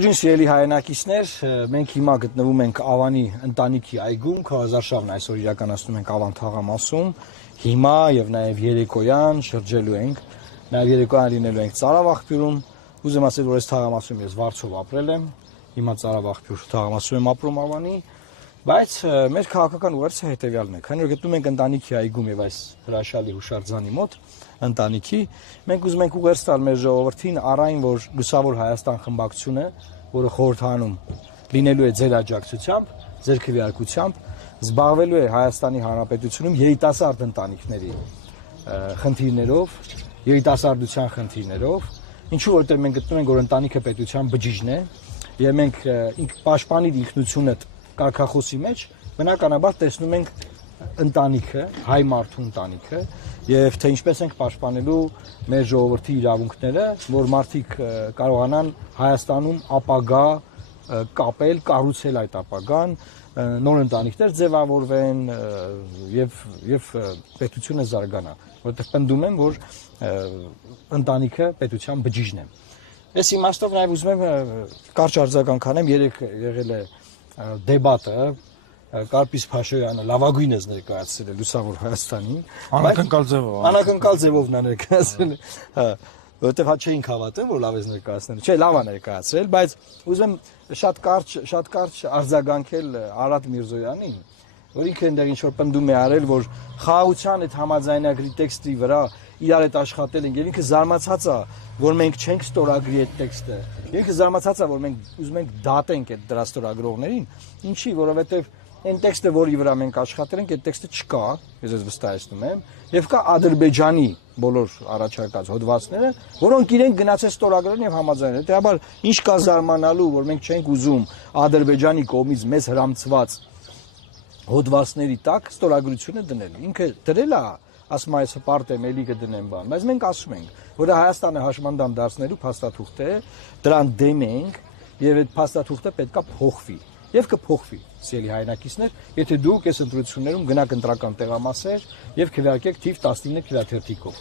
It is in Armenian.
Ողջույն սիրելի հայրենակիցներ, մենք հիմա գտնվում ենք Ավանի ընտանիքի այգում, քարոզարշավն այսօր իրականացնում ենք Ավան թաղամասում։ Հիմա եւ նաեւ երեկոյան շրջելու ենք, նաեւ երեկոյան լինելու ենք Ծարավաղբյուրում։ Ուզում ասել, որ այս թաղամասում ես Վարչով ապրել եմ, հիմա Ծարավաղբյուր թաղամասում եմ ապրում Ավանի, բայց մեր քաղաքական ուղերձը հետեւյալն է, քանի որ գտնվում ենք ընտանիքի այգում եւ այս հրաշալի հուշարձանի մոտ ընտանիքի, մենք ուզում ենք ուղերձ տալ մեր ժողովրդին առայն, որ Լուսավոր Հայաստան խմբակցությունը, որը խորհրդանում լինելու է ձեր աջակցությամբ, ձեր քվեարկությամբ, զբաղվելու է Հայաստանի Հանրապետությունում երիտասարդ ընտանիքների խնդիրներով, երիտասարդության խնդիրներով, ինչու որտեղ մենք գտնում ենք, որ ընտանիքը պետության բջիջն է, եւ մենք պաշտպանիր ինքնությունդ կարգախոսի մեջ, բնականաբար տեսնում ենք ընտանիքը, հայ մարդու ընտանիքը եւ թե ինչպես ենք պաշտպանելու մեր ժողովրդի իրավունքները, որ մարդիկ կարողանան Հայաստանում ապագա կապել, կառուցել այդ ապագան, նոր ընտանիքներ ձևավորվեն եւ պետությունը զարգանա, որովհետեւ պնդում եմ, որ ընտանիքը պետության բջիջն է։ Այս իմաստով նաեւ ուզում եմ կարճ արձագանք անեմ, երեք եղել է դեբատը Կարպիս Փաշոյանը լավագույնս ներկայացրել է Լուսավոր Հայաստանին, անակնկալ ձևով նա ներկայացրել է, որովհետև չէինք հավատում, որ լավ է ներկայացնել, չէ, լավ է ներկայացրել, բայց ուզում շատ կարճ արձագանքել Արադ Միրզոյանին, որ ինքը այնտեղ ինչ որ պնդում է արել, որ խաղաղության այդ համաձայնագրի տեքստի վրա իրար հետ աշխատել ենք, եւ ինքը զարմացած է, որ մենք չենք ստորագրի այդ տեքստը։ Ինքը զարմացած է, որ մենք ուզում ենք դատենք այդ դրա ստորագրողներին, ինչի, որովհետեւ այն տեքստը, որի վրա մենք աշխատել ենք, այդ տեքստը չկա, ես ես վստահեցնում եմ, եւ կա Ադրբեջանի բոլոր առաջարկած հոդվածները, որոնք իրենք գնացել ստորագրել եւ համաձայնել։ Դեպաբար ինչ կա զարմանալու, որ մենք չենք ուզում Ադրբեջանի կողմից մեզ հրամցված հոդվածների տակ ստորագրությունը դնել։ Ինքը դրել է, ասում է, պարտ եմ, էլի կդնեմ բան, բայց մենք ասում ենք, որ Հայաստանը հաշմանդամ դարձնելու փաստաթուղթ է, դրան դեմ ենք եւ այդ փաստաթուղթը պետքա փոխվի եւ կփոխվի, սիրելի հայրենակիցներ, եթե դուք այս ընտրություններում գնաք ընտրական տեղամասեր եւ քվեարկեք թիվ 19 քվեաթերթիկով։